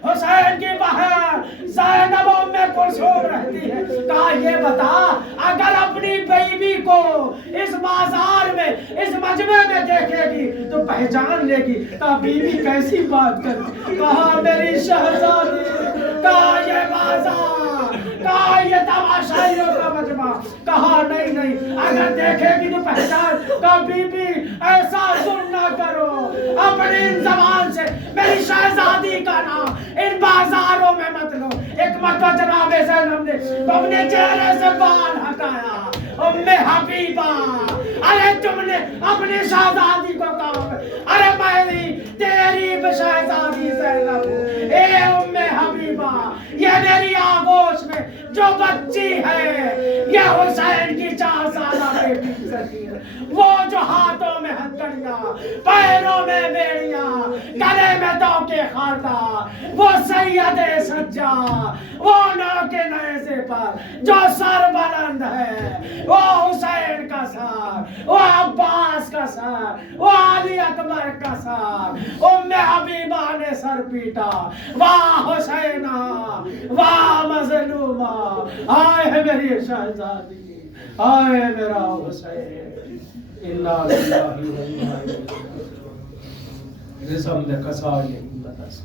حسین کی بہن زینب ام کلثوم رہتی ہے۔ کہا یہ بتا اگر اپنی بیوی کو اس بازار میں اس مجمع میں دیکھے گی تو پہچان لے گی۔ کہا بیوی کیسی بات کرتی؟ کہا میری شہزادی، کہا یہ بازار، کہا یہ تماشائیوں کا مجمع، کہا نہیں نہیں اگر دیکھے گی تو پہچان۔ کہا بی بی ایسا ظلم نہ کرو، اپنی زبان سے میری شہزادی کا نام ان بازاروں میں مت لو۔ ایک مرتبہ جناب زینب نے اپنے چہرے سے بال ہٹایا، ام حبیبہ ارے تم نے اپنی شہزادی کو کہا، ارے میری تیری شہزادی زینب، اے ام حبیبہ یہ میری آغوش میں جو بچی ہے یہ حسین کی 4 سالہ بیٹی سکینہ، وہ جو ہاتھوں میں ہتھکڑیاں، پیروں میں بیڑیاں، گلے میں توکے خاردار، وہ سید سجاد، وہ نو کے نیزے پر جو سر بلند ہے، وہ حسین کا سر، وہ عباس کا سر، وہ علی اکبر کا سر۔ ام حبیبہ نے سر پیٹا، واہ حسینہ واہ مظلومہ، آئے ہے میری شہزادی، آئے میرا حسین، انا للہ و انا الیہ راجعون۔ رزم دے کسائے بدس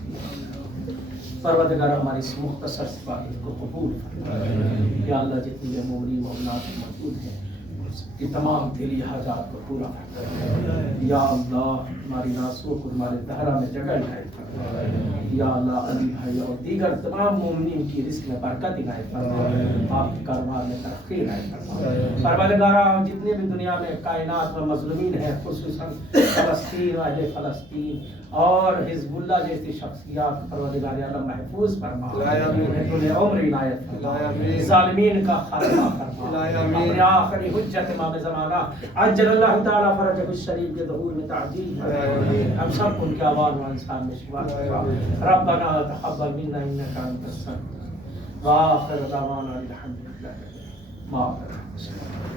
پروردگار ہماری اس مختصر عبادت کو قبول فرما۔ یا اللہ جتنی مومنین مومنات موجود ہیں کہ تمام دلی حاجات کو پورا فرما۔ یا اللہ ہماری ناسوں کو ہمارے دہرہ میں جگہ عنایت فرما۔ یا اللہ علی بھائی اور دیگر تمام مومنین کی رزق میں برکت عنایت فرما، آپ کے کاروبار میں ترقی عنایت فرما۔ پروردگار جتنے بھی دنیا میں کائنات و مظلومین ہیں، خصوصاً فلسطین، اہل فلسطین اور حزب اللہ جیسی شخصیات، پروردگار عالم محفوظ فرما، انہیں عمر عنایت فرما، ظالمین کا خاتمہ فرما، اپنے آخری حجت امام زمانہ عجل اللہ تعالیٰ فرجہ الشریف کے ظہور میں تعجیل فرما۔ ہم سب کو ان کے آوان و انسان میں شفا فرما۔ ربنا تقبل منا انک انت السمیع، وآخر دعوانا الحمد للہ۔